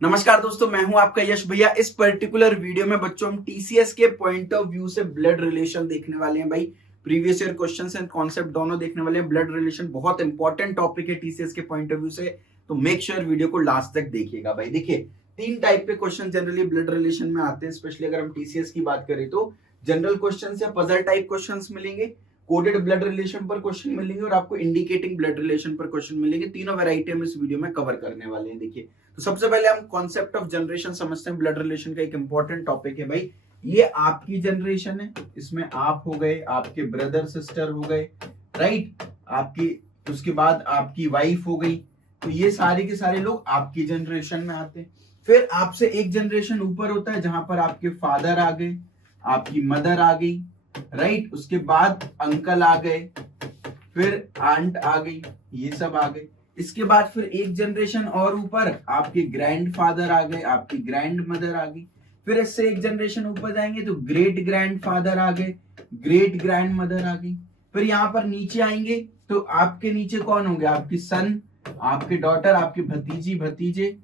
नमस्कार दोस्तों, मैं हूं आपका यश भैया। इस पर्टिकुलर वीडियो में बच्चों हम टीसीएस के पॉइंट ऑफ व्यू से ब्लड रिलेशन देखने वाले हैं। भाई previous year questions and concept दोनों देखने वाले हैं। ब्लड रिलेशन बहुत इंपॉर्टेंट टॉपिक है टीसीएस के पॉइंट ऑफ व्यू से, तो मेक श्योर वीडियो को लास्ट तक देखिएगा। भाई देखिए, तीन टाइप के क्वेश्चन जनरली ब्लड रिलेशन में आते हैं, स्पेशली अगर हम टीसीएस की बात करें तो जनरल क्वेश्चन या पजल टाइप क्वेश्चन मिलेंगे, कोडेड ब्लड रिलेशन पर क्वेश्चन मिलेंगे और आपको इंडिकेटिंग ब्लड रिलेशन पर क्वेश्चन मिलेंगे। तीनों वैरायटी हम इस वीडियो में कवर करने वाले हैं। देखिए, तो सबसे पहले हम कॉन्सेप्ट ऑफ जनरेशन समझते हैं। ब्लड रिलेशन का एक इंपॉर्टेंट टॉपिक है भाई। ये आपकी जनरेशन है, इसमें आप हो गए, आपके ब्रदर सिस्टर हो गए, राइट, आपकी, उसके बाद आपकी वाइफ हो गई, तो ये सारे के सारे लोग आपकी जनरेशन में आते हैं। फिर आपसे एक जनरेशन ऊपर होता है जहां पर आपके फादर आ गए, आपकी मदर आ गई, राइट, उसके बाद अंकल आ गए, फिर आंट आ गई, ये सब आ गए। इसके बाद फिर एक जनरेशन और ऊपर आपके ग्रैंडफादर आ गए, आपकी ग्रैंड मदर आ गई। फिर इससे एक जनरेशन ऊपर जाएंगे तो ग्रेट ग्रैंडफादर आ गए, ग्रेट ग्रैंड मदर आ गई। फिर यहाँ पर नीचे आएंगे तो आपके नीचे कौन होंगे, आपकी सन, आपके डॉटर, आपके भतीजी भतीजे,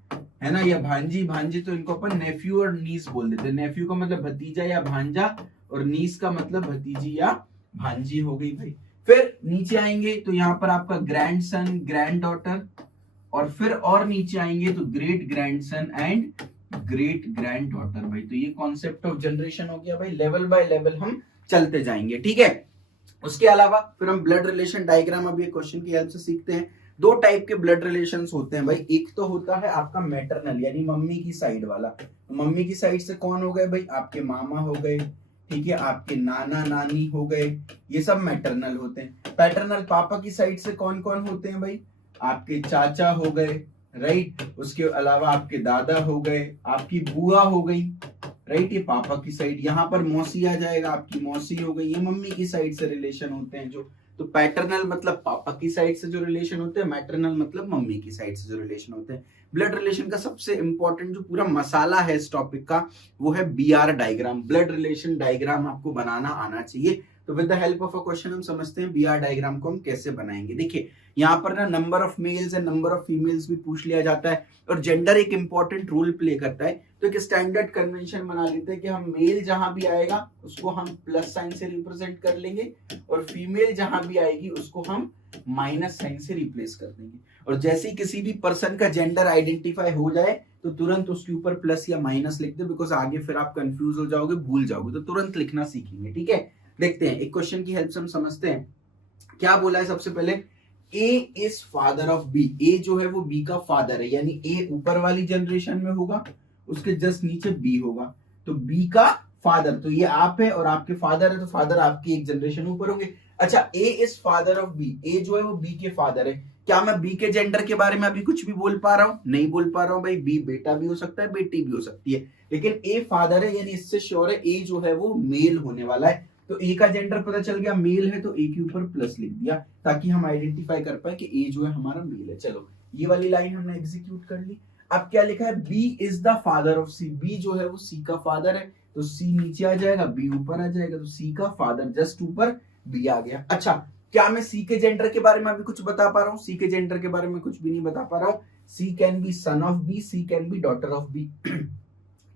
है ना, या भांजी भांजे, तो इनको अपन नेफ्यू और नीस बोल देते हैं। नेफ्यू का मतलब भतीजा या भांजा और नीस का मतलब भतीजी या भांजी हो गई भाई। फिर नीचे आएंगे तो यहाँ पर आपका ग्रैंड सन, ग्रैंड डॉटर, और फिर और नीचे आएंगे तो great grand son and great grand daughter. भाई तो ये कॉन्सेप्ट ऑफ जनरेशन हो गया भाई। लेवल बाय लेवल हम चलते जाएंगे, ठीक है। उसके अलावा फिर हम ब्लड रिलेशन डायग्राम अभी क्वेश्चन की हेल्प से सीखते हैं। दो टाइप के ब्लड रिलेशंस होते हैं भाई। एक तो होता है आपका मैटरनल यानी मम्मी की साइड वाला। तो मम्मी की साइड से कौन हो गए भाई, आपके मामा हो गए, ठीक है, आपके नाना नानी हो गए, ये सब मैटरनल होते हैं। पैटर्नल पापा की साइड से कौन कौन होते हैं भाई, आपके चाचा हो गए, राइट, उसके अलावा आपके दादा हो गए, आपकी बुआ हो गई, राइट, ये पापा की साइड। यहाँ पर मौसी आ जाएगा, आपकी मौसी हो गई, ये मम्मी की साइड से रिलेशन होते हैं जो। तो पैटर्नल मतलब पापा की साइड से जो रिलेशन होते हैं, मैटरनल मतलब मम्मी की साइड से जो रिलेशन होते हैं। ब्लड रिलेशन का सबसे इंपॉर्टेंट जो पूरा मसाला है इस टॉपिक का, वो है BR diagram. Blood relation diagram आपको बनाना आना चाहिए। तो with the help of a question हम समझते हैं बीआर डायग्राम को हम कैसे बनाएंगे। देखिए, यहाँ पर ना number of males and number of females भी पूछ लिया जाता है और जेंडर एक इंपॉर्टेंट रोल प्ले करता है। तो एक स्टैंडर्ड कन्वेंशन बना लेते हैं कि हम मेल जहां भी आएगा उसको हम प्लस साइन से रिप्रेजेंट कर लेंगे और फीमेल जहां भी आएगी उसको हम माइनस साइन से रिप्लेस कर देंगे। और जैसे ही किसी भी पर्सन का जेंडर आइडेंटिफाई हो जाए तो तुरंत उसके ऊपर प्लस या माइनस लिख दे, बिकॉज आगे फिर आप कंफ्यूज हो जाओगे, भूल जाओगे, तो तुरंत लिखना सीखेंगे, ठीक है। देखते हैं एक क्वेश्चन की हेल्प से हम समझते हैं क्या बोला है। सबसे पहले ए इज फादर ऑफ बी। ए जो है वो बी का फादर है, यानी ए ऊपर वाली जनरेशन में होगा, उसके जस्ट नीचे बी होगा, तो बी का फादर, तो ये आप है और आपके फादर है, तो फादर आपकी एक जनरेशन ऊपर होंगे। अच्छा, ए इज फादर ऑफ बी, ए जो है वो बी के फादर है। क्या मैं बी के जेंडर के बारे में अभी कुछ भी बोल पा रहा हूं? नहीं बोल पा रहा हूं भाई। बी बेटा भी हो सकता है, बेटी भी हो सकती है, लेकिन ए फादर है, यानी इससे श्योर है ए जो है वो मेल होने वाला है। तो ए का जेंडर पता चल गया, मेल है, तो ए के ऊपर प्लस लिख दिया ताकि हम आइडेंटिफाई कर पाए कि ए जो है हमारा मेल है। चलो, ये वाली लाइन हमने एग्जीक्यूट कर ली। अब क्या लिखा है, B is the father of C. B जो है वो सी का फादर है, तो सी नीचे आ जाएगा, बी ऊपर आ जाएगा, तो सी का फादर जस्ट ऊपर, बी आ गया। अच्छा, क्या मैं सी के जेंडर के बारे में अभी कुछ बता पा रहा हूँ? सी के जेंडर के बारे में कुछ भी नहीं बता पा रहा हूँ। C can be son of B, C can be daughter of B,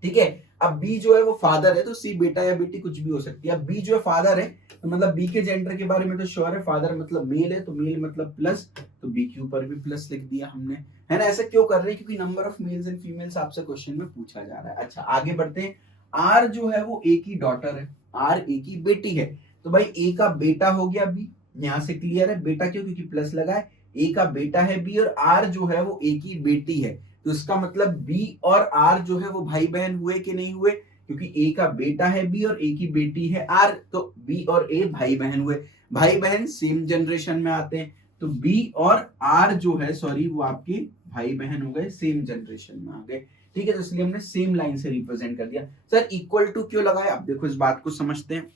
ठीक है। अब बी जो है वो फादर है, तो सी बेटा या बेटी कुछ भी हो सकती है। अब बी जो है फादर है, तो मतलब बी के जेंडर के बारे में तो श्योर है, फादर मतलब मेल है, तो मेल मतलब प्लस, तो बी के ऊपर भी प्लस लिख दिया हमने, है ना। ऐसा क्यों कर रहे हैं? क्योंकि number of males and females आपसे क्वेश्चन में पूछा जा रहा है। अच्छा, आगे बढ़ते हैं। आर जो है वो ए की डॉटर है, आर ए की बेटी है, तो भाई ए का बेटा हो गया बी, यहां से क्लियर है। बेटा क्यों? क्योंकि प्लस लगा है। ए का बेटा है बी और आर जो है वो ए की बेटी है, तो इसका मतलब बी और आर जो है वो भाई बहन हुए कि नहीं हुए? क्योंकि ए का बेटा है बी और ए की बेटी है आर, तो बी और ए भाई बहन हुए। भाई बहन सेम जनरेशन में आते हैं, तो बी और आर जो है, सॉरी, वो आपके भाई बहन हो गए, सेम जनरेशन में आ गए, ठीक है। तो इसलिए हमने सेम लाइन से रिप्रेजेंट कर दिया। सर इक्वल टू क्यों लगाया? अब देखो इस बात को समझते हैं।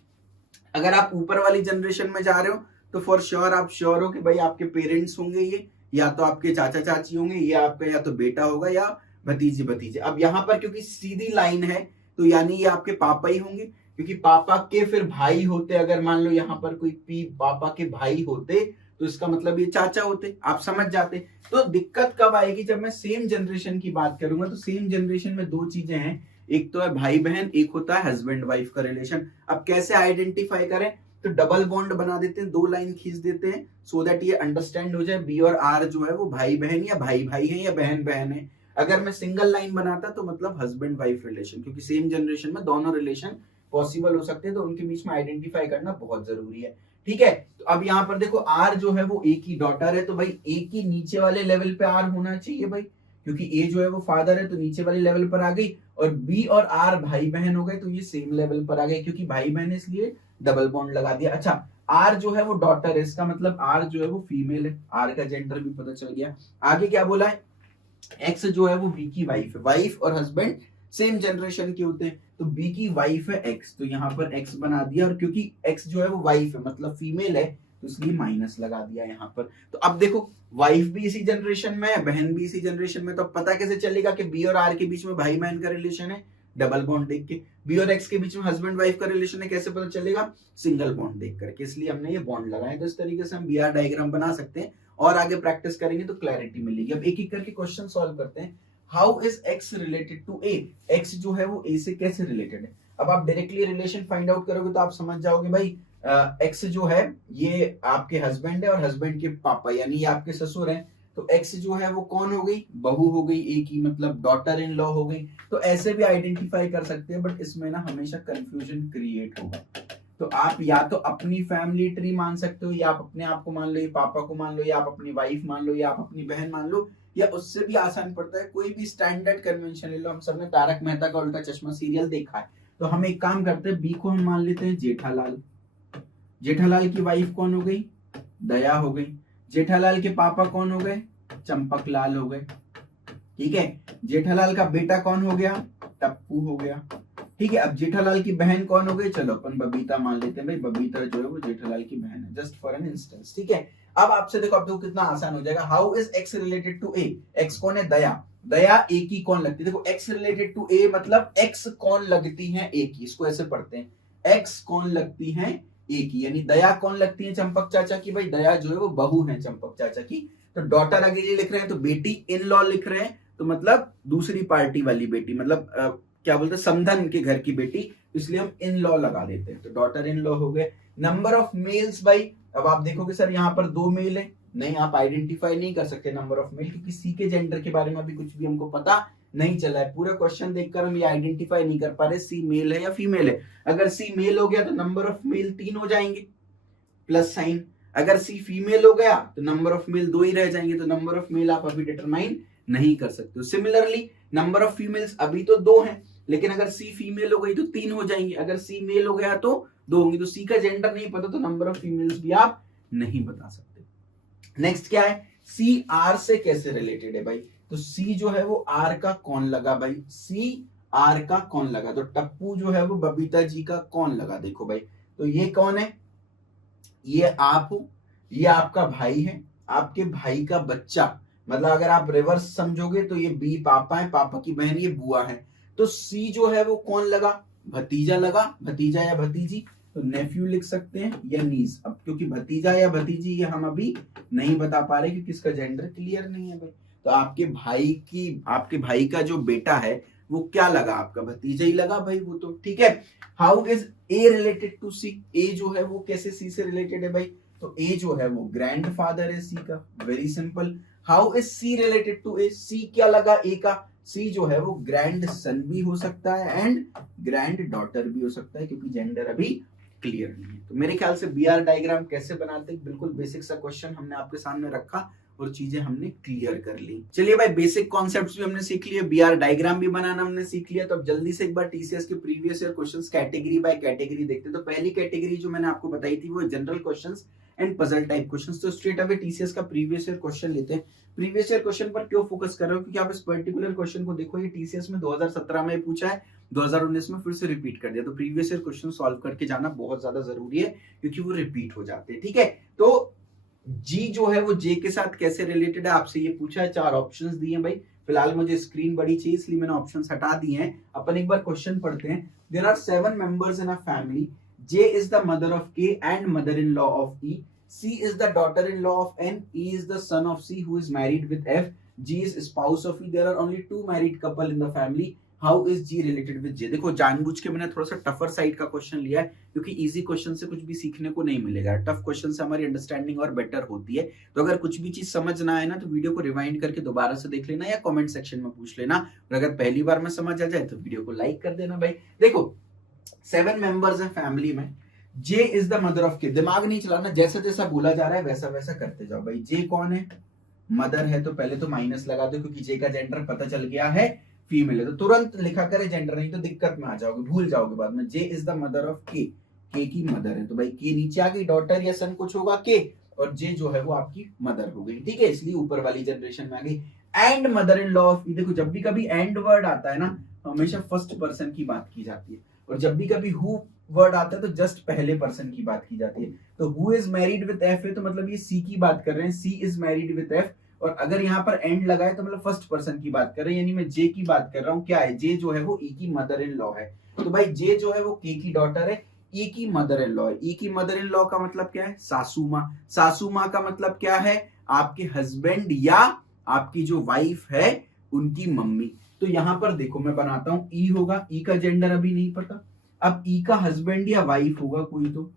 अगर आप ऊपर वाली जनरेशन में जा रहे हो तो फॉर श्योर आप श्योर हो कि भाई आपके पेरेंट्स होंगे, ये या तो आपके चाचा चाची होंगे, ये आपका या तो बेटा होगा या भतीजे भतीजे। अब यहाँ पर क्योंकि सीधी लाइन है तो यानी ये आपके पापा ही होंगे, क्योंकि पापा के फिर भाई होते, अगर मान लो यहाँ पर कोई पी पापा के भाई होते तो इसका मतलब ये चाचा होते, आप समझ जाते। तो दिक्कत कब आएगी, जब मैं सेम जनरेशन की बात करूंगा। तो सेम जनरेशन में दो चीजें हैं, एक तो है भाई बहन, एक होता है हस्बैंड वाइफ का रिलेशन। अब कैसे आइडेंटिफाई करें, तो डबल बॉन्ड बना देते हैं, दो लाइन खींच देते हैं सो दैट ये अंडरस्टैंड हो जाए बी और आर जो है वो भाई बहन या भाई भाई है या बहन बहन है। अगर मैं सिंगल लाइन बनाता तो मतलब हस्बैंड वाइफ रिलेशन, क्योंकि सेम जनरेशन में दोनों रिलेशन पॉसिबल हो सकते हैं, तो उनके बीच में आइडेंटिफाई करना बहुत जरूरी है। ठीक है, तो अब यहाँ पर देखो आर जो है वो ए की डॉटर है, तो भाई ए की नीचे वाले लेवल पे आर होना चाहिए भाई, क्योंकि ए जो है वो फादर है तो नीचे वाले लेवल पर आ गई, और बी और आर भाई बहन हो गए तो ये सेम लेवल पर आ गए, क्योंकि भाई बहन इसलिए डबल बॉन्ड लगा दिया। अच्छा, आर जो है वो डॉटर है, इसका मतलब आर जो है वो फीमेल है, आर का जेंडर भी पता चल गया। आगे क्या बोला है, एक्स जो है वो बी की वाइफ है, वाइफ और हस्बैंड सेम जनरेशन के होते हैं, तो बी की वाइफ है एक्स, तो यहाँ पर एक्स बना दिया, और क्योंकि एक्स जो है वो वाइफ है मतलब फीमेल है, तो इसलिए माइनस लगा दिया यहाँ पर। तो अब देखो वाइफ भी इसी जनरेशन में है, बहन भी इसी जनरेशन में, तो अब पता कैसे चलेगा कि बी और आर के बीच में भाई बहन का रिलेशन है, डबल बॉन्ड देख के। बी और एक्स के बीच में हस्बैंड वाइफ का रिलेशन है, कैसे पता चलेगा, सिंगल बॉन्ड देख करके, इसलिए हमने ये बॉन्ड लगाए। तो इस तरीके से हम बी आर डायग्राम बना सकते हैं, और आगे प्रैक्टिस करेंगे तो क्लैरिटी मिलेगी। अब एक एक करके क्वेश्चन सॉल्व करते हैं। How is X related to A, X जो है वो ए से कैसे रिलेटेड है। अब आप डायरेक्टली रिलेशन फाइंड आउट करोगे तो आप समझ जाओगे भाई, एक्स जो है ये आपके हस्बैंड है, और हस्बैंड के पापा यानी ये आपके ससुर हैं, तो एक्स जो है वो कौन हो गई, बहू हो गई ए की, मतलब डॉटर इन लॉ हो गई। तो ऐसे भी आइडेंटिफाई कर सकते हैं, बट इसमें ना हमेशा कंफ्यूजन क्रिएट होगा। तो आप या तो अपनी फैमिली ट्री मान सकते हो, या आप अपने आप को मान लो, या पापा को मान लो, या आप अपनी वाइफ मान लो, या आप अपनी बहन मान लो, या उससे भी आसान पड़ता है कोई भी स्टैंडर्ड कन्वेंशन ले लो। हम सबने तारक मेहता का उल्टा चश्मा सीरियल देखा है, तो हम एक काम करते हैं, बी को हम मान लेते हैं जेठालाल, जेठालाल की वाइफ कौन हो गई, दया हो गई, जेठालाल के पापा कौन हो गए, चंपकलाल हो गए। ठीक है, जेठालाल का बेटा कौन हो गया, टप्पू हो गया। ठीक है, अब जेठालाल की बहन कौन हो गई, चलो अपन बबीता मान लेते हैं भाई, बबीता जो है वो जेठालाल की बहन है, जस्ट फॉर एन इंस्टेंस। ठीक है, अब आपसे देखो, अब देखो कितना आसान हो जाएगा। How is X related to A, X कौन है, दया, दया ए की कौन लगती है। देखो एक्स रिलेटेड टू ए मतलब एक्स कौन लगती है ए की, इसको ऐसे पढ़ते हैं, एक्स कौन लगती है ए की, यानी दया कौन लगती है चंपक चाचा की, भाई दया जो है वो बहू है चंपक चाचा की। तो डॉटर अगर ये लिख रहे हैं तो बेटी इन लॉ लिख रहे हैं, तो मतलब दूसरी पार्टी वाली बेटी, मतलब क्या बोलते हैं, समधन के घर की बेटी, इसलिए हम इन लॉ लगा देते हैं, तो डॉटर इन लॉ हो गए। नंबर ऑफ मेल्स भाई, अब आप देखोगे सर यहाँ पर 2 मेल है, नहीं आप आइडेंटिफाई नहीं कर सकते नंबर ऑफ मेल, क्योंकि सी के जेंडर के बारे में अभी कुछ भी हमको पता नहीं चला है। पूरा क्वेश्चन देखकर हम ये आइडेंटिफाई नहीं कर पा रहे सी मेल है या फीमेल है। अगर सी मेल हो गया तो नंबर ऑफ मेल 3 हो जाएंगे प्लस साइन, अगर सी फीमेल हो गया तो नंबर ऑफ मेल 2 ही रह जाएंगे, तो नंबर ऑफ मेल आप अभी डिटरमाइन नहीं कर सकते। सिमिलरली नंबर ऑफ फीमेल्स अभी तो 2 हैं, लेकिन अगर सी फीमेल हो गई तो 3 हो जाएंगे, अगर सी मेल हो गया तो 2 होंगी। तो सी का जेंडर नहीं पता तो नंबर ऑफ फीमेल्स भी आप नहीं बता सकते। नेक्स्ट क्या है, सी आर से कैसे रिलेटेड है भाई, तो सी जो है वो आर का कौन लगा भाई, सी आर का कौन लगा, तो टप्पू जो है वो बबीता जी का कौन लगा। देखो भाई, तो ये कौन है, ये आप हो, ये आपका भाई है, आपके भाई का बच्चा, मतलब अगर आप रिवर्स समझोगे तो ये बी पापा है, पापा की बहन ये बुआ है, तो सी जो है वो कौन लगा, भतीजा लगा, भतीजा या भतीजी, तो नेफ्यू लिख सकते हैं या नीस। अब क्योंकि भतीजा या भतीजी ये हम अभी नहीं बता पा रहे क्योंकि इसका जेंडर क्लियर नहीं है भाई, तो आपके भाई का जो बेटा है वो क्या लगा, आपका भतीजा ही लगा भाई वो तो। ठीक है, how is A related to C, A जो है वो कैसे सी से रिलेटेड है भाई, तो ए जो है वो ग्रैंडफादर है सी का, very simple. How is C related to A, C क्या लगा ए का, सी जो है वो ग्रैंड सन भी हो सकता है एंड ग्रैंड डॉटर भी हो सकता है, क्योंकि जेंडर अभी क्लियर नहीं है। तो मेरे ख्याल से बीआर डायग्राम कैसे बनाते हैं, बिल्कुल बेसिक सा क्वेश्चन हमने आपके सामने रखा और चीजें हमने क्लियर कर ली। चलिए भाई, बेसिक कॉन्सेप्ट्स भी हमने सीख लिए, बीआर डायग्राम भी बनाना हमने सीख लिया। तो अब जल्दी से एक बार टीसीएस के previous year questions category by category देखते हैं। तो पहली कैटेगरी जो मैंने आपको बताई थी वो general questions and puzzle type questions. तो स्ट्रेट अवे टीसीएस का प्रीवियस ईयर क्वेश्चन लेते हैं। प्रीवियस ईयर क्वेश्चन पर क्यों फोकस कर रहे हो, क्योंकि आप इस पर्टिकुलर क्वेश्चन को देखो, ये टीसीएस में 2017 में पूछा है, 2019 में फिर से रिपीट कर दिया। तो प्रीवियस ईयर क्वेश्चन सॉल्व करके जाना बहुत ज्यादा जरूरी है क्योंकि वो रिपीट हो जाते हैं। ठीक है, तो जी जो है वो जे के साथ कैसे रिलेटेड है आपसे ये पूछा है, 4 ऑप्शंस दिए हैं भाई। फिलहाल मुझे स्क्रीन बड़ी चाहिए इसलिए मैंने ऑप्शंस हटा दिए हैं। अपन एक बार क्वेश्चन पढ़ते हैं। There are 7 members in a family, J is the mother of K and mother in law of E. C is the daughter-in-law of N. E is the son of C who is married with F. G is spouse of E. There are only 2 married couple in the family. How is G related with J? देखो जानबूझ के मैंने थोड़ा सा tougher side का question लिया है क्योंकि इजी क्वेश्चन से कुछ भी सीखने को नहीं मिलेगा, टफ क्वेश्चन से हमारी अंडरस्टैंडिंग और बेटर होती है। तो अगर कुछ भी चीज समझ ना आए ना तो वीडियो को रिवाइंड करके दोबारा से देख लेना या कमेंट सेक्शन में पूछ लेना, और अगर पहली बार में समझ आ जाए तो वीडियो को लाइक कर देना भाई। देखो 7 मेंबर्स हैं फैमिली में, J is the mother of के। दिमाग नहीं चलाना, जैसा जैसा बोला जा रहा है वैसा वैसा करते जाओ भाई। J कौन है? मदर है, तो पहले तो माइनस लगा दो क्योंकि J का जेंडर पता चल गया है फीमेल है, तो तुरंत लिखा करे जेंडर, नहीं तो दिक्कत में आ जाओगे, भूल जाओगे बाद में। J is the mother of के, के की मदर है, तो भाई के नीचे आ गई, डॉटर या सन कुछ होगा के, और J जो है वो आपकी मदर हो गई, ठीक है, इसलिए ऊपर वाली जनरेशन में आ गई। And mother in law of, देखो जब भी कभी एंड वर्ड आता है ना तो हमेशा फर्स्ट पर्सन की बात की जाती है, और जब भी कभी हु वर्ड आता है तो जस्ट पहले पर्सन की बात की जाती है। तो who is married with F है तो मतलब ये सी की बात कर रहे हैं, सी इज मैरिड विद एफ, और अगर यहाँ पर एंड लगाए तो मतलब फर्स्ट पर्सन की बात कर रहे हैं, यानी मैं जे की बात कर रहा हूँ। क्या है? जे जो है वो ई की मदर इन लॉ है, तो भाई जे जो है वो के की डॉटर है, ई की मदर इन लॉ है। ई की मदर इन लॉ का मतलब क्या है? सासू माँ। सासू माँ का मतलब क्या है? आपके हस्बैंड या आपकी जो वाइफ है उनकी मम्मी। तो यहाँ पर देखो मैं बनाता हूँ, ई होगा, ई का जेंडर अभी नहीं पता, अब ई का हस्बैंड या वाइफ होगा कोई तो,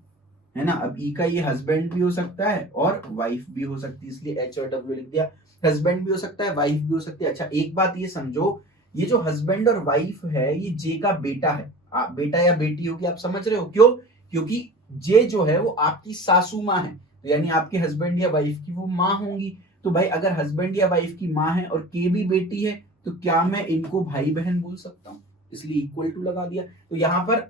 है ना। अब ई का ये हस्बैंड भी हो सकता है और वाइफ भी हो सकती है, इसलिए एच और डब्ल्यू लिख दिया। हस्बैंड भी हो सकता है, वाइफ भी हो सकती है। अच्छा एक बात ये समझो, ये जो हस्बैंड और वाइफ है ये जे का बेटा है, बेटा या बेटी होगी, आप समझ रहे हो क्यों? क्योंकि जे जो है वो आपकी सासू माँ है, तो यानी आपके हस्बैंड या वाइफ की वो माँ होंगी। तो भाई अगर हस्बैंड या वाइफ की माँ है और के भी बेटी है तो क्या मैं इनको भाई बहन बोल सकता हूँ? इसलिए इक्वल टू लगा दिया। तो यहाँ पर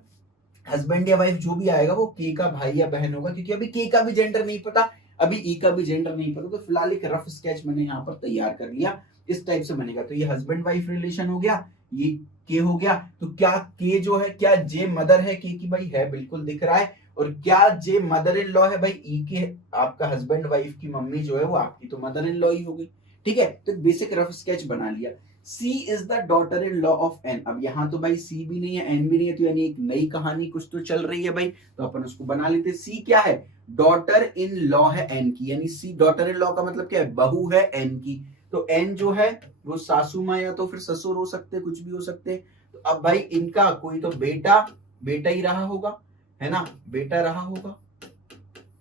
हस्बैंड या वाइफ जो भी आएगा वो के का भाई या बहन होगा, क्योंकि अभी के का भी जेंडर नहीं पता, अभी ई का भी जेंडर नहीं पता, तो फिलहाल एक रफ स्केच मैंने यहाँ पर तैयार कर लिया, इस टाइप से बनेगा। तो ये हस्बैंड वाइफ रिलेशन हो गया, ये के हो गया। तो क्या के जो है, क्या जे मदर है के की? भाई है, बिल्कुल दिख रहा है। और क्या जे मदर इन लॉ है? भाई ई के आपका हस्बैंड वाइफ की मम्मी जो है वो आपकी तो मदर इन लॉ ही हो गई, ठीक है। तो बेसिक रफ स्केच बना लिया। C is the daughter in law of N। अब यहाँ तो भाई C भी नहीं है, N भी नहीं है, तो यानी एक नई कहानी कुछ तो चल रही है भाई, तो अपन उसको बना लेते। C क्या है? डॉटर इन लॉ है N की, यानी C डॉटर इन लॉ का मतलब क्या है? बहू है N की। तो N जो है वो सासू माँ या तो फिर ससुर हो सकते, कुछ भी हो सकते। तो अब भाई इनका कोई तो बेटा ही रहा होगा, है ना, बेटा रहा होगा,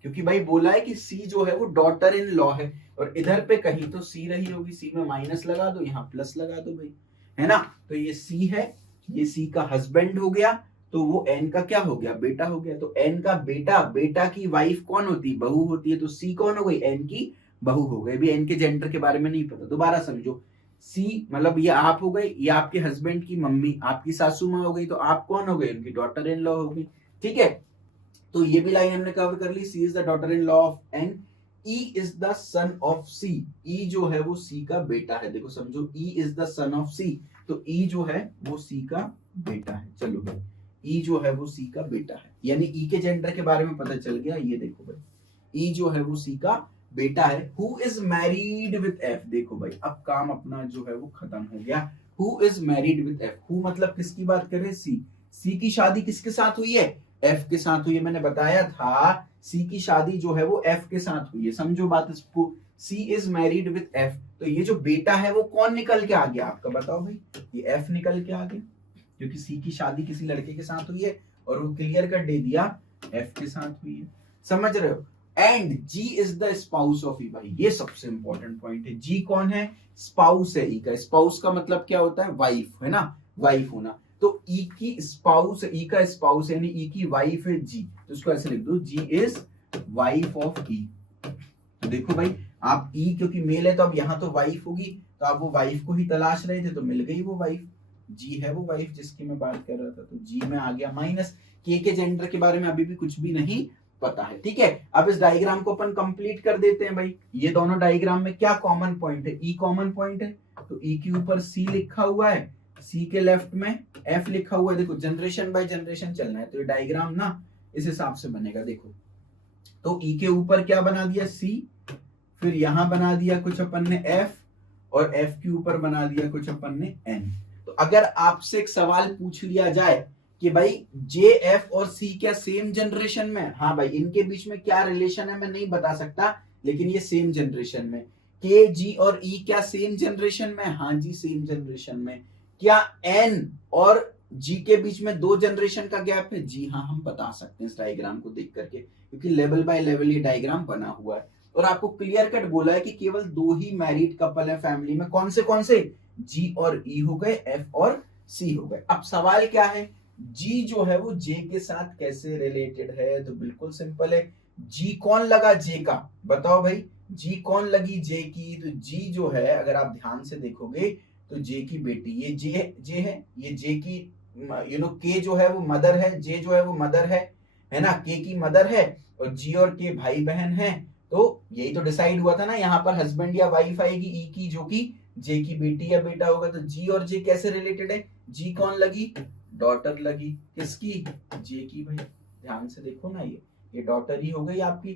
क्योंकि भाई बोला है कि सी जो है वो डॉटर इन लॉ है, और इधर पे कहीं तो सी रही होगी, सी में माइनस लगा दो, यहाँ प्लस लगा दो भाई, है ना। तो ये सी है, ये सी का हस्बैंड हो गया, तो वो एन का क्या हो गया? बेटा हो गया। तो एन का बेटा की वाइफ कौन होती है? बहू होती है। तो सी कौन हो गई? एन की बहू हो गई। अभी एन के जेंडर के बारे में नहीं पता, दोबारा समझो। सी मतलब ये आप हो गए, ये आपके हस्बैंड की मम्मी, आपकी सासू माँ हो गई, तो आप कौन हो गए? उनकी डॉटर इन लॉ हो गई, ठीक है। तो ये भी लाइन हमने कवर कर ली। C is the daughter in law of N. E is the son of C. E जो है वो सी का बेटा है, देखो समझो, E is the son of C, तो ई जो है वो सी का बेटा है। चलो भाई, ई जो है वो सी का बेटा है, यानी ई के जेंडर के बारे में पता चल गया। ये देखो भाई, ई जो है वो सी का बेटा है। Who is married with F, देखो भाई अब काम अपना जो है वो खत्म हो गया। Who is married with F, who मतलब किसकी बात कर रहे हैं? सी। सी की शादी किसके साथ हुई है? एफ के साथ हुई है। मैंने बताया था सी की शादी जो है वो एफ के साथ हुई है, समझो बात इसको। सी इज मैरिड विद एफ, तो ये जो बेटा है वो कौन निकल के आ गया आपका? बताओ भाई, ये एफ निकल के आ गया, क्योंकि सी की शादी किसी लड़के के साथ हुई है और वो क्लियर कर दे दिया एफ के साथ हुई है, समझ रहे हो। And G is the spouse of E, भाई ये सबसे इंपॉर्टेंट पॉइंट है। जी कौन है? स्पाउस है ई का। स्पाउस का मतलब क्या होता है? वाइफ, है ना, वाइफ होना। तो ई की स्पाउस, ई का स्पाउस यानी ई की वाइफ है जी, तो इसको ऐसे लिख दो, जी इज वाइफ ऑफ ई। तो देखो भाई, आप ई क्योंकि मेल है तो अब यहाँ तो वाइफ होगी, तो आप वो वाइफ को ही तलाश रहे थे तो मिल गई वो वाइफ, जी है वो वाइफ जिसकी मैं बात कर रहा था। तो जी में आ गया माइनस। के जेंडर के बारे में अभी भी कुछ भी नहीं पता है, ठीक है। अब इस डायग्राम को अपन कंप्लीट कर देते हैं भाई। ये दोनों डायग्राम में क्या कॉमन पॉइंट है? ई कॉमन पॉइंट है, तो ई के ऊपर सी लिखा हुआ है, सी के लेफ्ट में एफ लिखा हुआ है। देखो जनरेशन बाय जनरेशन चलना है, तो ये डायग्राम ना इस हिसाब से बनेगा। देखो, तो ई के ऊपर क्या बना दिया? सी, फिर यहां बना दिया कुछ अपन ने एफ, और एफ के ऊपर बना दिया कुछ अपन ने एन। तो अगर आपसे एक सवाल पूछ लिया जाए कि भाई जे एफ और सी क्या सेम जनरेशन में, हाँ भाई इनके बीच में क्या रिलेशन है मैं नहीं बता सकता, लेकिन ये सेम जनरेशन में। के जी और ई क्या सेम जनरेशन में, हाँ जी सेम जनरेशन में। क्या एन और जी के बीच में 2 जनरेशन का गैप है, जी हाँ हम बता सकते हैं इस डायग्राम को देख करके, क्योंकि लेवल बाय लेवल ये डायग्राम बना हुआ है। और आपको क्लियर कट बोला है कि केवल 2 ही मैरिड कपल है फैमिली में, कौन से, जी और ई हो गए, एफ और सी हो गए। अब सवाल क्या है, जी जो है वो जे के साथ कैसे रिलेटेड है, तो बिल्कुल सिंपल है, जी कौन लगा जे का, बताओ भाई जी कौन लगी जे की, तो जी जो है अगर आप ध्यान से देखोगे तो जे की बेटी, ये जे है, ये जे की के जो है वो मदर है, जे जो है वो मदर है ना, के की मदर है, और जी और के भाई बहन है। तो यही तो डिसाइड हुआ था ना, यहाँ पर हस्बैंड या वाइफ आएगी ई की, जो कि जे की बेटी या बेटा होगा। तो जी और जे कैसे रिलेटेड है, जी कौन लगी, डॉटर लगी, किसकी, जे की। भाई ध्यान से देखो ना, ये डॉटर ही हो गई आपकी,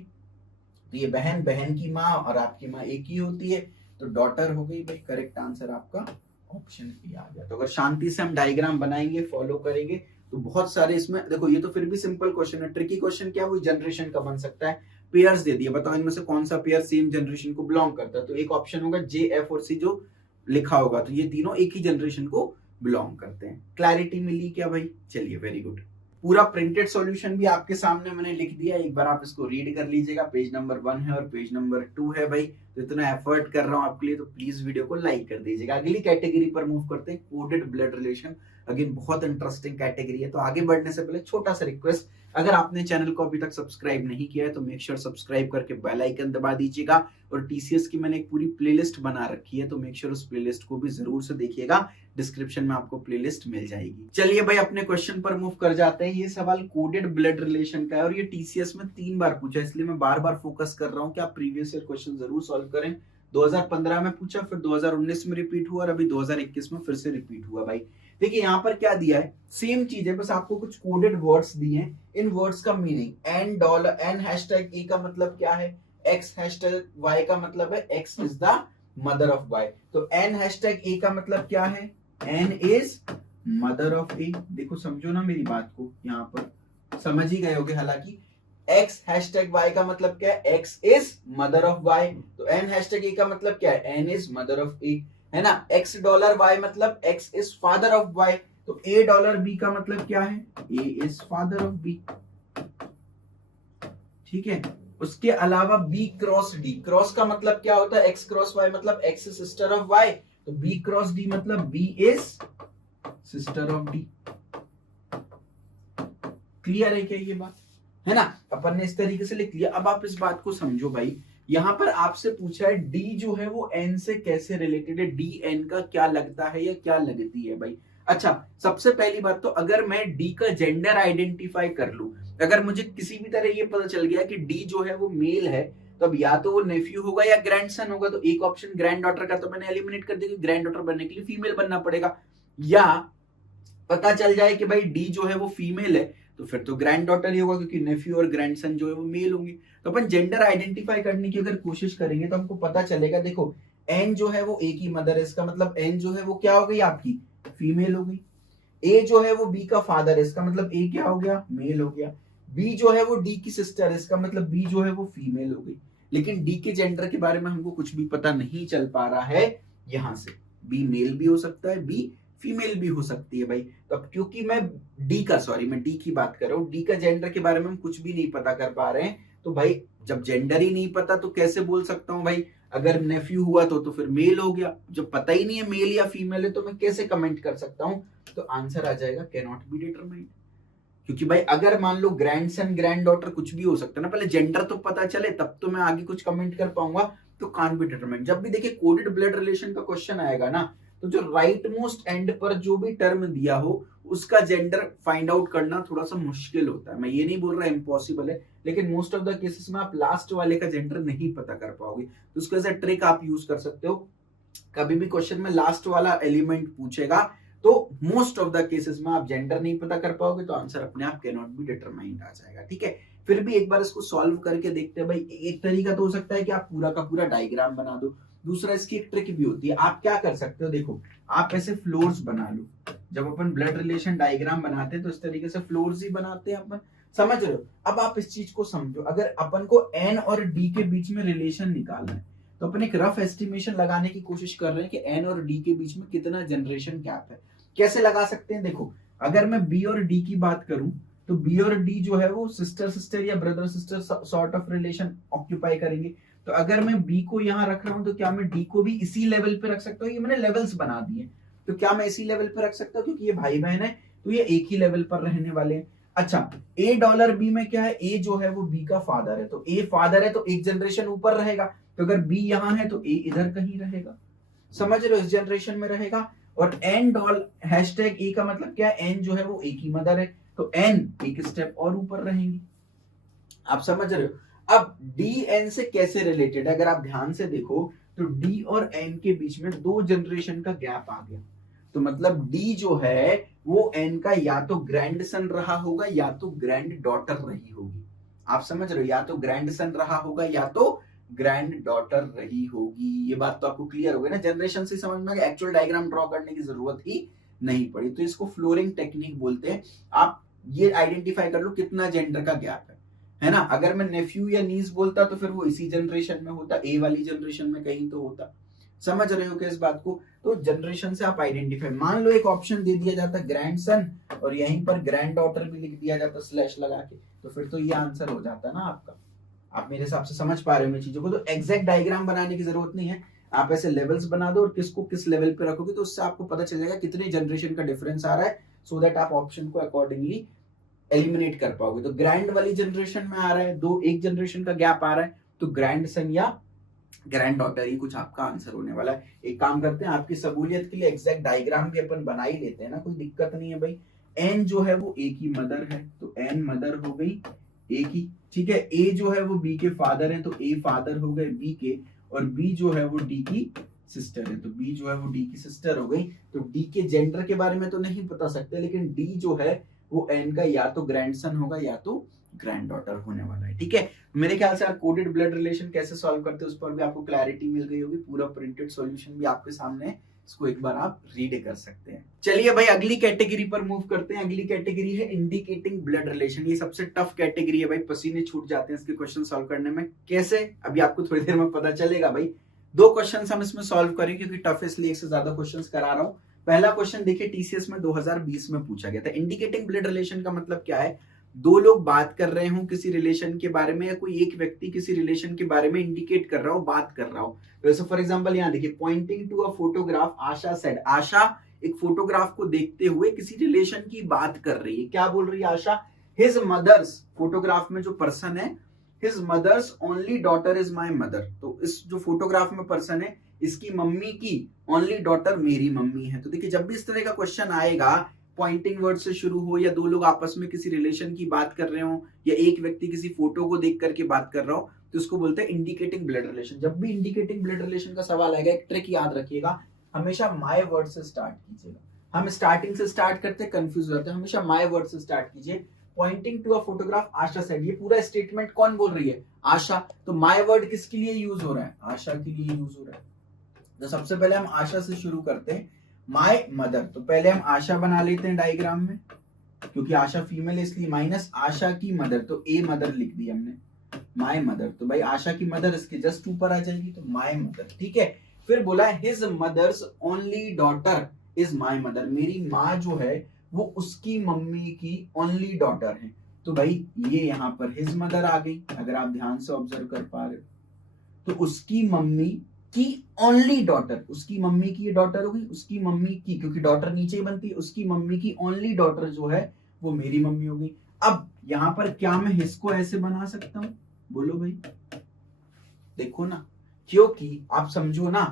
तो ये बहन, बहन की माँ और आपकी माँ एक ही होती है, तो डॉटर हो गई। भाई करेक्ट आंसर आपका ऑप्शन बी आ गया। तो अगर शांति से हम डायग्राम बनाएंगे, फॉलो करेंगे, तो बहुत सारे इसमें देखो, ये तो फिर भी सिंपल क्वेश्चन है। ट्रिकी क्वेश्चन क्या, वो जनरेशन का बन सकता है। पेयर्स दे दिए, बताओ इनमें से कौन सा पेयर सेम जनरेशन को बिलोंग करता है, तो एक ऑप्शन होगा जे एफ और सी जो लिखा होगा, तो ये तीनों एक ही जनरेशन को बिलोंग करते हैं। क्लैरिटी मिली क्या भाई, चलिए वेरी गुड। पूरा प्रिंटेड सॉल्यूशन भी आपके सामने मैंने लिख दिया, एक बार आप इसको रीड कर लीजिएगा। पेज नंबर 1 है और पेज नंबर 2 है। भाई तो इतना एफर्ट कर रहा हूं आपके लिए, तो प्लीज वीडियो को लाइक कर दीजिएगा। अगली कैटेगरी पर मूव करते हैं, कोडेड ब्लड रिलेशन। अगेन बहुत इंटरेस्टिंग कैटेगरी है। तो आगे बढ़ने से पहले छोटा सा रिक्वेस्ट, अगर आपने चैनल को अभी तक सब्सक्राइब नहीं किया है तो मेक श्योर सब्सक्राइब करके बेल आइकन दबा दीजिएगा। और टीसीएस की मैंने एक पूरी प्लेलिस्ट बना रखी है, तो मेक श्योर उस प्लेलिस्ट को भी जरूर से देखिएगा, डिस्क्रिप्शन में आपको प्लेलिस्ट मिल जाएगी। चलिए भाई अपने क्वेश्चन पर मूव कर जाते हैं। ये सवाल कोडेड ब्लड रिलेशन का है और ये टीसीएस में 3 बार पूछा, इसलिए मैं बार बार फोकस कर रहा हूँ कि आप प्रीवियस ईयर क्वेश्चन जरूर सॉल्व करें। 2015 में पूछा, फिर 2019 में रिपीट हुआ और अभी 2021 में फिर से रिपीट हुआ। भाई देखिए यहाँ पर क्या दिया है, सेम चीज है, बस आपको कुछ कोडेड वर्ड्स दिए हैं। इन वर्ड्स का meaning, N dollar, N hashtag A का मतलब क्या है, एक्स हैशटैग वाई का मतलब है X is the mother of Y. तो एन हैशटैग ए का मतलब क्या है, N is mother of A. देखो समझो ना मेरी बात को, यहाँ पर समझ ही गए होगे। हालांकि एक्स हैशटैग वाई का मतलब क्या है, X is mother of Y. तो एन हैशटैग ए का मतलब क्या है, N is mother of A, है ना। एक्स डॉलर वाई मतलब X is father of Y. तो ए डॉलर बी का मतलब क्या है, A is father of B, ठीक है। उसके अलावा बी क्रॉस डी, क्रॉस का मतलब क्या होता है, एक्स क्रॉस वाई मतलब X is sister of Y. तो बी क्रॉस डी मतलब B is sister of D. Clear है क्या ये बात, है ना। अपन ने इस तरीके से लिख लिया। अब आप इस बात को समझो भाई, यहां पर आपसे पूछा है डी जो है वो एन से कैसे रिलेटेड है, डी एन का क्या लगता है या क्या लगती है। भाई अच्छा, सबसे पहली बात तो अगर मैं डी का जेंडर आइडेंटिफाई कर लूं, अगर मुझे किसी भी तरह ये पता चल गया कि डी जो है वो मेल है, तो अब या तो वो नेफ्यू होगा या ग्रैंडसन होगा। तो एक ऑप्शन ग्रैंड डॉटर का तो मैंने एलिमिनेट कर दिया, ग्रैंड डॉटर बनने के लिए फीमेल बनना पड़ेगा। या पता चल जाए कि भाई डी जो है वो फीमेल है, तो फिर तो ग्रैंड डॉटर ही होगा, क्योंकि नेफ्यू और ग्रैंडसन जो है वो मेल होंगे। तो अपन जेंडर आइडेंटिफाई करने की अगर कोशिश करेंगे तो हमको पता चलेगा, देखो एन जो है वो ए की मदर है, इसका मतलब एन जो है वो क्या हो गई आपकी, फीमेल हो गई। ए जो है वो बी का फादर है, इसका मतलब ए क्या हो गया, मेल हो गया। बी जो है वो डी की सिस्टर है, इसका मतलब बी जो है वो फीमेल हो गई। लेकिन डी के जेंडर के बारे में हमको कुछ भी पता नहीं चल पा रहा है। यहां से बी मेल भी हो सकता है, बी फीमेल भी हो सकती है। भाई तो अब क्योंकि मैं डी की बात कर रहा हूँ, डी का जेंडर के बारे में हम कुछ भी नहीं पता कर पा रहे हैं, तो भाई जब जेंडर ही नहीं पता तो कैसे बोल सकता हूँ भाई अगर नेफ्यू हुआ तो फिर मेल हो गया। जब पता ही नहीं है मेल या फीमेल है तो मैं कैसे कमेंट कर सकता हूँ। तो आंसर आ जाएगा कैन नॉट बी डिटरमाइंड। क्योंकि भाई अगर मान लो ग्रैंडसन ग्रैंड डॉटर कुछ भी हो सकता है ना, पहले जेंडर तो पता चले तब तो मैं आगे कुछ कमेंट कर पाऊंगा। तो कान बी डिटरमाइंड। जब भी देखिए कोडेड ब्लड रिलेशन का क्वेश्चन आएगा ना, तो जो राइट मोस्ट एंड पर जो भी टर्म दिया हो उसका जेंडर फाइंड आउट करना थोड़ा सा मुश्किल होता है। मैं ये नहीं बोल रहा इम्पॉसिबल है, लेकिन मोस्ट ऑफ द केसेस में आप लास्ट वाले का जेंडर नहीं पता कर पाओगे। तो उसको ऐसा ट्रिक आप यूज कर सकते हो, कभी भी क्वेश्चन में लास्ट वाला एलिमेंट पूछेगा तो मोस्ट ऑफ द केसेस में आप जेंडर नहीं पता कर पाओगे, तो आंसर अपने आप कैन नॉट बी डिटरमाइंड आ जाएगा। ठीक है, फिर भी एक बार इसको सॉल्व करके देखते हैं। भाई एक तरीका तो हो सकता है कि आप पूरा का पूरा डायग्राम बना दो, दूसरा इसकी एक ट्रिक भी होती है, आप क्या कर सकते हो, देखो आप ऐसे फ्लोर्स बना लो, जब अपन ब्लड रिलेशन डायग्राम बनाते हैं तो इस तरीके से फ्लोर्स ही बनाते हैं अपन, समझ रहे हो। अब आप इस चीज को समझो, अगर अपन को एन और डी के बीच में रिलेशन निकालना है तो अपन एक रफ एस्टिमेशन लगाने की कोशिश कर रहे हैं कि एन और डी के बीच में कितना जनरेशन गैप है। कैसे लगा सकते हैं, देखो अगर मैं बी और डी की बात करूं तो बी और डी जो है वो सिस्टर सिस्टर या brother sister sort of relation occupy करेंगे। तो अगर मैं बी को यहां रख रहा हूं तो क्या मैं डी को भी इसी लेवल पे रख सकता हूँ, ये मैंने लेवल्स बना दिए, तो क्या मैं इसी लेवल पे रख सकता हूँ, क्योंकि ये भाई बहन है तो ये एक ही लेवल पर रहने वाले हैं। अच्छा, ए डॉलर बी में क्या है, ए जो है वो बी का फादर है, तो ए फादर है तो एक जनरेशन ऊपर रहेगा, तो अगर बी यहां है तो ए इधर कहीं रहेगा, समझ रहे हो, इस जनरेशन में रहेगा। और एन डॉल हैशटैग ए का मतलब क्या है, एन जो है वो ए की मदर है, तो एन एक स्टेप और ऊपर रहेंगी, आप समझ रहे हो। अब डी एन से कैसे रिलेटेड है, अगर आप ध्यान से देखो तो डी और एन के बीच में 2 जनरेशन का गैप आ गया, तो मतलब डी जो है वो एन का या तो ग्रैंड सन रहा होगा या तो ग्रैंड डॉटर रही होगी, आप समझ रहे हो, या तो ग्रैंड सन रहा होगा या तो ग्रैंड डॉटर रही होगी। ये बात तो आपको क्लियर हो गई ना, जनरेशन से समझ में आ गया, एक्चुअल डायग्राम ड्रॉ करने की जरूरत ही नहीं पड़ी। तो इसको फ्लोरिंग टेक्निक बोलते हैं। आप ये आइडेंटिफाई कर लो कितना जेंडर का गैप है ना। अगर मैं नेफ्यू या नीस बोलता तो फिर वो इसी जनरेशन में होता, ए वाली जनरेशन में कहीं तो होता, समझ रहे हो क्या इस बात को। तो जनरेशन से आप आइडेंटिफाई, मान लो एक ऑप्शन दे दिया जाता ग्रैंड सन और यहीं पर ग्रैंड डॉटर भी लिख दिया जाता स्लैश लगा के, तो फिर तो ये आंसर हो जाता ना आपका। आप मेरे हिसाब से समझ पा रहे हो चीजों को। तो एग्जैक्ट डायग्राम बनाने की जरूरत नहीं है, आप ऐसे लेवल्स बना दो और किसको किस लेवल पे रखोगे तो उससे आपको पता चल जाएगा कितने जनरेशन का डिफरेंस आ रहा है, सो दैट आप ऑप्शन को अकॉर्डिंगली एलिमिनेट कर पाओगे। तो ग्रैंड वाली जनरेशन में आ रहा है, एक जनरेशन का गैप आ रहा है, तो ग्रैंड सन या ग्रैंड डॉटर ही कुछ आपका आंसर होने वाला है। एक काम करते हैं, आपकी सहूलियत के लिए एग्जैक्ट डायग्राम भी अपन बना ही लेते हैं ना, कोई दिक्कत नहीं है भाई। एन जो है वो ए की मदर है, तो एन मदर हो गई ए की, ठीक है। ए जो है वो बी के फादर है, तो ए फादर हो गए बी के, और बी जो है वो डी की सिस्टर है, तो बी जो है वो डी की सिस्टर हो गई। तो डी के जेंडर के बारे में तो नहीं बता सकते, लेकिन डी जो है वो एन का या तो ग्रैंडसन होगा या तो ग्रैंड डॉटर होने वाला है, ठीक है। मेरे ख्याल से आप कोडेड ब्लड रिलेशन कैसे सॉल्व करते हैं उस पर भी आपको क्लैरिटी मिल गई होगी, पूरा प्रिंटेड सॉल्यूशन भी आपके सामने है, इसको एक बार आप रीड कर सकते हैं। चलिए भाई अगली कैटेगरी पर मूव करते हैं। अगली कैटेगरी है इंडिकेटिंग ब्लड रिलेशन। ये सबसे टफ कैटेगरी है भाई, पसीने छूट जाते हैं इसके क्वेश्चन सॉल्व करने में। कैसे, अभी आपको थोड़ी देर में पता चलेगा भाई। 2 क्वेश्चन हम इसमें सॉल्व करेंगे क्योंकि टफ इसलिए 1 से ज्यादा क्वेश्चन करा रहा हूं। पहला क्वेश्चन देखिए टीसीएस में 2020 में पूछा गया था। इंडिकेटिंग ब्लड रिलेशन का मतलब क्या है, 2 लोग बात कर रहे हो किसी रिलेशन के बारे में, या कोई एक व्यक्ति किसी रिलेशन के बारे में इंडिकेट कर रहा हो, बात कर रहा हो। जैसे फॉर एग्जांपल यहाँ देखिए, pointing to a photograph Asha said, Asha एक फोटोग्राफ को देखते हुए किसी रिलेशन की बात कर रही है। क्या बोल रही है आशा, हिज मदर्स, फोटोग्राफ में जो पर्सन है his mother's only daughter is my mother, तो इस जो फोटोग्राफ में पर्सन है इसकी मम्मी की ओनली डॉटर मेरी मम्मी है। तो देखिए जब भी इस तरह का क्वेश्चन आएगा, पॉइंटिंग वर्ड से शुरू हो, या 2 लोग आपस में किसी रिलेशन की बात कर रहे हो, या एक व्यक्ति किसी फोटो को देख करके बात कर रहा हो, तो उसको बोलते हैं इंडिकेटिंग ब्लड रिलेशन। जब भी इंडिकेटिंग ब्लड रिलेशन का सवाल आएगा, एक ट्रिक याद रखिएगा, हमेशा माय वर्ड से स्टार्ट कीजिएगा। हम स्टार्टिंग से स्टार्ट करते हैं, कंफ्यूज हो जाते हैं, हमेशा माय वर्ड से स्टार्ट कीजिए। Pointing to a photograph Asha said, ये पूरा स्टेटमेंट कौन बोल रही है, आशा। तो माय वर्ड किसके लिए यूज हो रहा है, आशा के लिए यूज हो रहा है। तो सबसे पहले हम आशा से शुरू करते हैं, माय मदर। तो पहले हम आशा बना लेते हैं डायग्राम में, क्योंकि आशा फीमेल है इसलिए माइनस आशा की मदर, तो ए मदर लिख दी हमने, माय मदर। तो भाई आशा की मदर इसके जस्ट ऊपर आ जाएगी, तो माय मदर, ठीक है। फिर बोला his mother's only daughter is my mother, मेरी माँ जो है वो उसकी मम्मी की ओनली डॉटर है। तो भाई ये यहाँ पर हिज मदर आ गई, अगर आप ध्यान से ऑब्जर्व कर पा रहे हो, तो उसकी मम्मी की ओनली डॉटर, उसकी मम्मी की ये डॉटर होगी, उसकी मम्मी की, क्योंकि डॉटर नीचे ही बनती है, उसकी मम्मी की ओनली डॉटर जो है वो मेरी मम्मी होगी। अब यहां पर क्या मैं इसको ऐसे बना सकता हूं, बोलो भाई, देखो ना, क्योंकि आप समझो ना,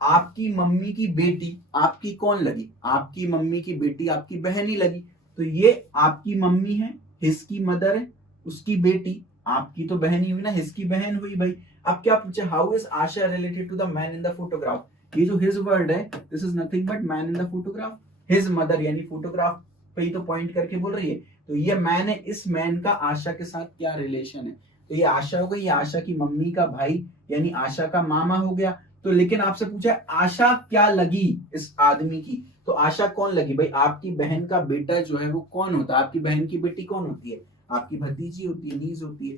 आपकी मम्मी की बेटी आपकी कौन लगी, आपकी मम्मी की बेटी आपकी बहन ही लगी, तो ये आपकी मम्मी है, हिज की मदर है, उसकी बेटी आपकी तो बहन ही हुई ना, हिज की बहन हुई भाई। अब क्या पूछे, how is Asha related to the man in the photograph, ये जो हिज वर्ड है this is nothing but man in the photograph, his mother यानी फोटोग्राफ पे ही तो पॉइंट करके बोल रही है, तो ये मैन है, इस मैन का आशा के साथ क्या रिलेशन है, तो ये आशा हो गई, ये आशा की मम्मी का भाई यानी आशा का मामा हो गया। तो लेकिन आपसे पूछा है आशा क्या लगी इस आदमी की, तो आशा कौन लगी भाई, आपकी बहन का बेटा जो है वो कौन होता है, आपकी बहन की बेटी कौन होती है, आपकी भतीजी होती है, नीज होती है।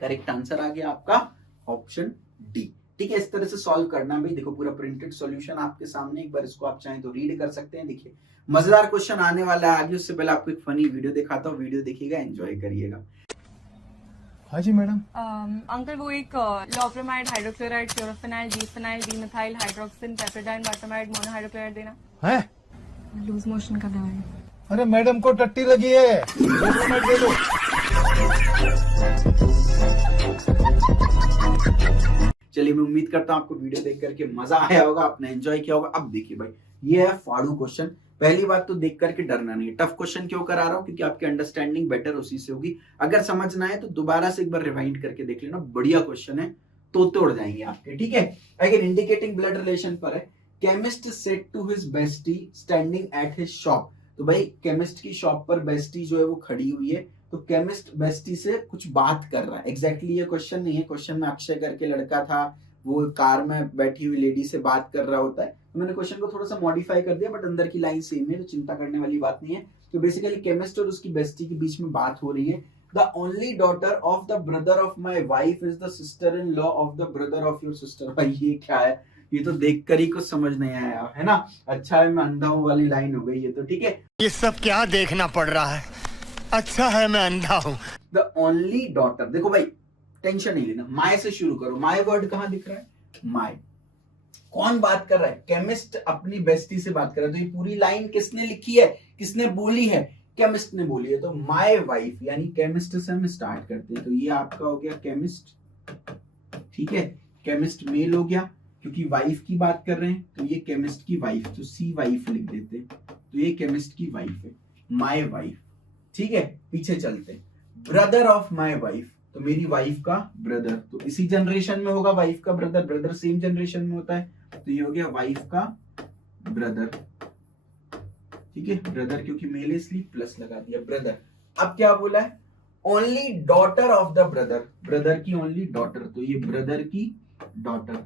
करेक्ट आंसर आ गया आपका ऑप्शन डी। ठीक है, इस तरह से सॉल्व करना भाई। देखो पूरा प्रिंटेड सॉल्यूशन आपके सामने, एक बार इसको आप चाहें तो रीड कर सकते हैं। देखिए मजेदार क्वेश्चन आने वाला है आगे, उससे पहले आपको एक फनी वीडियो दिखाता हूँ, वीडियो देखिएगा, एंजॉय करिएगा। हाँ जी मैडम। अंकल वो एक लॉप्रोमाइड, हाइड्रोक्लोराइड, क्लोरोफेनाइल, डीफेनाइल, डीमिथाइल, हाइड्रोक्सिन, पेप्रिडाइन, वाटरमाइड, मोनोहाइड्रोक्लोराइड देना है? लूज मोशन का दवाई। अरे मैडम को टट्टी लगी है, दे दो। चलिए मैं उम्मीद करता हूँ आपको वीडियो देख करके मजा आया होगा, आपने एंजॉय किया होगा। अब देखिए भाई, ये है फाड़ू क्वेश्चन। पहली बात तो देख करके डरना नहीं है। टफ क्वेश्चन क्यों करा रहा हूँ, क्योंकि आपकी अंडरस्टैंडिंग बेटर उसी से होगी। अगर समझना है तो दोबारा से एक बार रिवाइंड करके देख लेना, बढ़िया क्वेश्चन है, तो तोड़ जाएंगे आपके। ठीक है, अगर इंडिकेटिंग ब्लड रिलेशन पर है, chemist said to his bestie standing at his shop. तो भाई केमिस्ट की शॉप पर बेस्टी जो है वो खड़ी हुई है, तो केमिस्ट बेस्टी से कुछ बात कर रहा है। एग्जैक्टली ये क्वेश्चन नहीं है, क्वेश्चन में अक्षय करके लड़का था, वो कार में बैठी हुई लेडी से बात कर रहा होता है। तो मैंने क्वेश्चन को थोड़ा सा मॉडिफाई कर दिया, बट अंदर की लाइन सेम है, तो चिंता करने वाली बात नहीं है। तो बेसिकली केमिस्ट और उसकी बेस्टी के बीच में बात हो रही है। The only daughter of the brother of my wife is the sister in law of the brother of your sister. भाई ये क्या है, ये तो देख कर ही कुछ समझ नहीं आया है ना। अच्छा है मैं अंधा हूं वाली लाइन हो गई ये तो। ठीक है, ये सब क्या देखना पड़ रहा है, अच्छा है मैं अंधा हूं। द ओनली डॉटर, देखो भाई टेंशन नहीं लेना, माय से शुरू करो। माय वर्ड कहां दिख रहा है, माय। कौन बात कर रहा है, केमिस्ट अपनी बेस्टी से बात कर रहा है। तो ये पूरी लाइन किसने लिखी है, किसने बोली है, केमिस्ट ने बोली है। तो माय वाइफ यानी केमिस्ट से हम स्टार्ट करते हैं। तो ये आपका हो गया केमिस्ट, ठीक है, केमिस्ट मेल हो गया क्योंकि वाइफ की बात कर रहे हैं, तो ये केमिस्ट की वाइफ, तो सी वाइफ लिख देते हैं। तो ये केमिस्ट की वाइफ है, माय वाइफ। ठीक है, पीछे चलते हैं। ब्रदर ऑफ माय वाइफ, तो मेरी वाइफ का ब्रदर, तो इसी जनरेशन में होगा वाइफ का ब्रदर, ब्रदर सेम जनरेशन में होता है, तो ये हो गया वाइफ का ब्रदर। ठीक है, ब्रदर क्योंकि मेल इसलिए प्लस लगा दिया ब्रदर। अब क्या बोला है, only daughter of the brother, brother की ओनली डॉटर, तो ये ब्रदर की डॉटर,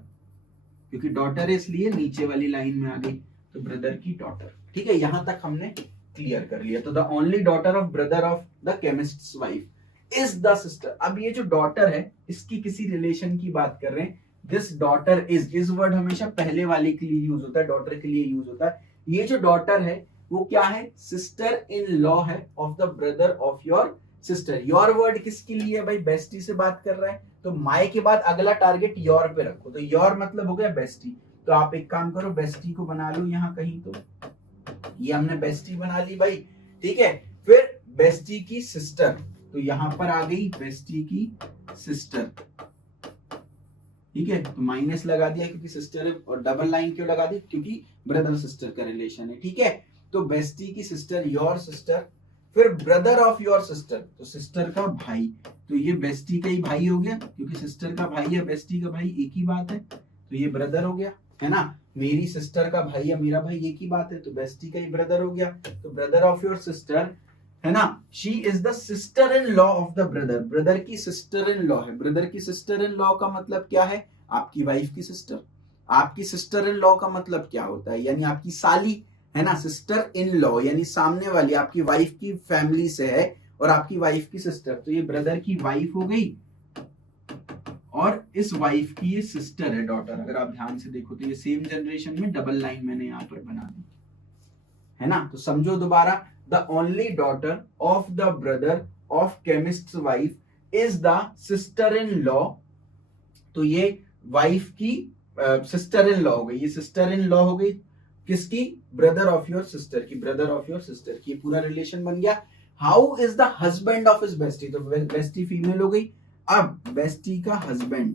क्योंकि डॉटर इसलिए नीचे वाली लाइन में आ गई, तो ब्रदर की डॉटर। ठीक है, यहां तक हमने क्लियर कर लिया। तो the only daughter of brother of the chemists wife is the sister. अब ये जो डॉटर है इसकी किसी रिलेशन की बात कर रहे हैं। दिस डॉटर इज वर्ड हमेशा पहले वाले के लिए यूज होता है, डॉटर के लिए यूज होता है। ये जो डॉटर है वो क्या है, सिस्टर इन लॉ है of the brother of your sister. Your word किसके लिए है भाई, बेस्टी से बात कर रहा है, तो माय के बाद अगला टारगेट योर पे रखो। तो योर मतलब हो गया बेस्टी। तो आप एक काम करो, बेस्टी को बना लो यहाँ कहीं, तो ये हमने बेस्टी बना ली भाई। ठीक है, फिर बेस्टी की सिस्टर, तो यहां पर आ गई बेस्टी की सिस्टर। ठीक है, तो माइनस लगा दिया क्योंकि सिस्टर है, और डबल लाइन क्यों लगा दी, क्योंकि ब्रदर सिस्टर का रिलेशन है। ठीक है, तो बेस्टी की सिस्टर, योर सिस्टर, फिर ब्रदर ऑफ योर सिस्टर, तो सिस्टर का भाई, तो ये बेस्टी का ही भाई हो गया, क्योंकि सिस्टर का भाई है बेस्टी का भाई एक ही बात है, तो ये ब्रदर हो गया, है ना। मेरी सिस्टर का भाई या मेरा भाई एक ही बात है, तो बेस्टी का ही ब्रदर हो गया। तो ब्रदर ऑफ योर सिस्टर, है ना, she is the sister in law of the brother, brother की सिस्टर इन लॉ है। ब्रदर की सिस्टर इन लॉ का मतलब क्या है, आपकी वाइफ की सिस्टर। आपकी सिस्टर इन लॉ का मतलब क्या होता है, यानी आपकी साली, है ना। सिस्टर इन लॉ यानी सामने वाली आपकी वाइफ की फैमिली से है, और आपकी वाइफ की सिस्टर, तो ये ब्रदर की वाइफ हो गई, और इस वाइफ की ये सिस्टर है, डॉटर। अगर आप ध्यान से देखो तो ये सेम जनरेशन में डबल लाइन मैंने यहां पर बना दी, है ना। तो समझो दोबारा, the only daughter of the brother of chemists wife is the sister in law, तो ये वाइफ की सिस्टर इन लॉ हो गई, ये सिस्टर इन लॉ हो गई किसकी, ब्रदर ऑफ योर सिस्टर की, ब्रदर ऑफ योर सिस्टर की, पूरा रिलेशन बन गया। How is the husband of his bestie, तो बेस्टी फीमेल हो गई। अब बेस्टी का हस्बैंड,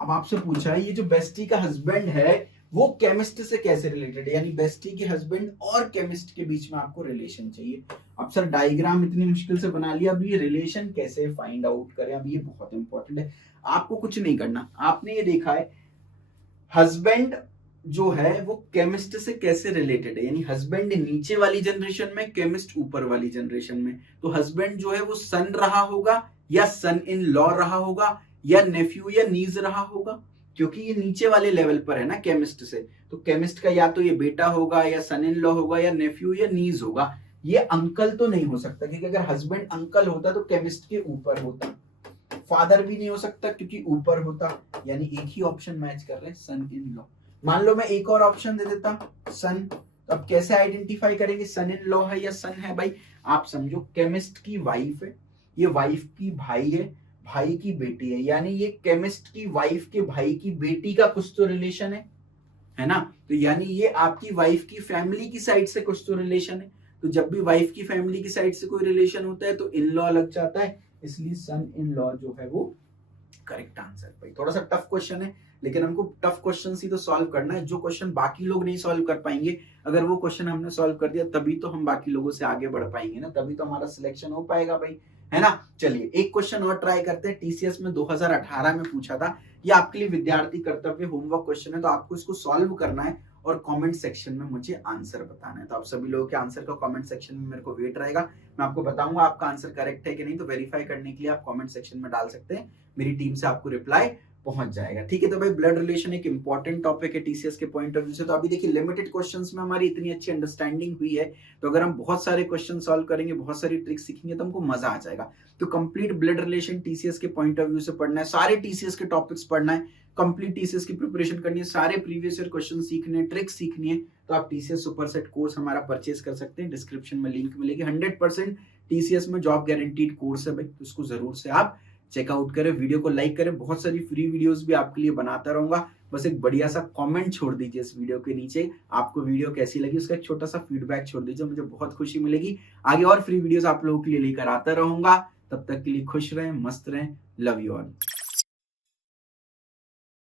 अब आपसे पूछा है ये जो बेस्टी का हस्बैंड है वो केमिस्ट से कैसे रिलेटेड है, यानी बेस्टी के हस्बैंड और केमिस्ट के बीच में आपको रिलेशन चाहिए। अब सर डायग्राम इतनी मुश्किल से बना लिया, अब ये रिलेशन कैसे फाइंड आउट करें, अब ये बहुत इंपॉर्टेंट है। आपको कुछ नहीं करना, आपने ये देखा है हस्बैंड जो है वो केमिस्ट से कैसे रिलेटेड है, यानी हस्बैंड नीचे वाली जनरेशन में, केमिस्ट ऊपर वाली जनरेशन में। तो हस्बैंड जो है वो सन रहा होगा, या सन इन लॉ रहा होगा, या नेफ्यू या नीज रहा होगा, क्योंकि ये नीचे वाले लेवल पर है ना केमिस्ट से, तो केमिस्ट का या तो ये बेटा होगा या सन इन लॉ होगा या नेफ्यू या नीज होगा। ये अंकल तो नहीं हो सकता, क्योंकि अगर हस्बैंड अंकल होता तो केमिस्ट के ऊपर होता। फादर भी नहीं हो सकता क्योंकि ऊपर होता, यानी एक ही ऑप्शन मैच कर रहे हैं, सन इन लॉ। मान लो मैं एक और ऑप्शन दे देता, सन, तो अब कैसे आइडेंटिफाई करेंगे सन इन लॉ है या सन है? भाई आप समझो, केमिस्ट की वाइफ है, ये वाइफ की भाई है, भाई की बेटी है, यानी ये केमिस्ट की वाइफ के भाई की बेटी का कुछ तो रिलेशन है ना। तो यानी ये आपकी वाइफ की फैमिली की साइड से कुछ तो रिलेशन है। तो जब भी वाइफ की फैमिली की साइड से कोई रिलेशन होता है तो इन लॉ लग जाता है, इसलिए सन इन लॉ जो है वो करेक्ट आंसर। भाई थोड़ा सा टफ क्वेश्चन है, लेकिन हमको टफ क्वेश्चन ही तो सॉल्व करना है। जो क्वेश्चन बाकी लोग नहीं सॉल्व कर पाएंगे, अगर वो क्वेश्चन हमने सॉल्व कर दिया तभी तो हम बाकी लोगों से आगे बढ़ पाएंगे ना, तभी तो हमारा सिलेक्शन हो पाएगा भाई, है ना। चलिए एक क्वेश्चन और ट्राई करते हैं। टीसीएस में 2018 में पूछा था, ये आपके लिए विद्यार्थी कर्तव्य होमवर्क क्वेश्चन है, तो आपको इसको सॉल्व करना है और कमेंट सेक्शन में मुझे आंसर बताना है। तो आप सभी लोगों के आंसर का कमेंट सेक्शन में मेरे को वेट रहेगा, मैं आपको बताऊंगा आपका आंसर करेक्ट है कि नहीं। तो वेरीफाई करने के लिए आप कमेंट सेक्शन में डाल सकते हैं, मेरी टीम से आपको रिप्लाई पहुंच जाएगा, ठीक है। तो भाई ब्लड रिलेशन एक इंपॉर्टेंट टॉपिक है टीसीएस के पॉइंट ऑफ व्यू से। तो अभी देखिए लिमिटेड क्वेश्चंस में हमारी इतनी अच्छी अंडरस्टैंडिंग हुई है, तो अगर हम बहुत सारे क्वेश्चन सॉल्व करेंगे, बहुत सारी ट्रिक्स सीखेंगे तो हमको मजा आ जाएगा। तो कंप्लीट ब्लड रिलेशन टीसीएस के पॉइंट ऑफ व्यू से पढ़ना है, सारे टीसीएस के टॉपिक्स पढ़ना है, कंप्लीट टीसीएस की प्रिपरेशन करनी है, सारे प्रीवियस ईयर क्वेश्चन सीखने हैं, ट्रिक्स सीखनी है, तो आप टीसीएस सुपर सेट कोर्स हमारा परचेज कर सकते हैं। डिस्क्रिप्शन में लिंक मिलेगी। 100% टीसीएस में जॉब गारंटीड कोर्स है भाई, तो इसको जरूर से आप चेकआउट करें। वीडियो को लाइक करें, बहुत सारी फ्री वीडियोस भी आपके लिए बनाता रहूंगा। बस एक बढ़िया सा कमेंट छोड़ दीजिए इस वीडियो के नीचे, आपको वीडियो कैसी लगी उसका एक छोटा सा फीडबैक छोड़ दीजिए, मुझे बहुत खुशी मिलेगी। आगे और फ्री वीडियोस आप लोगों के लिए लेकर आता रहूंगा। तब तक के लिए खुश रहें, मस्त रहें, लव यू ऑल।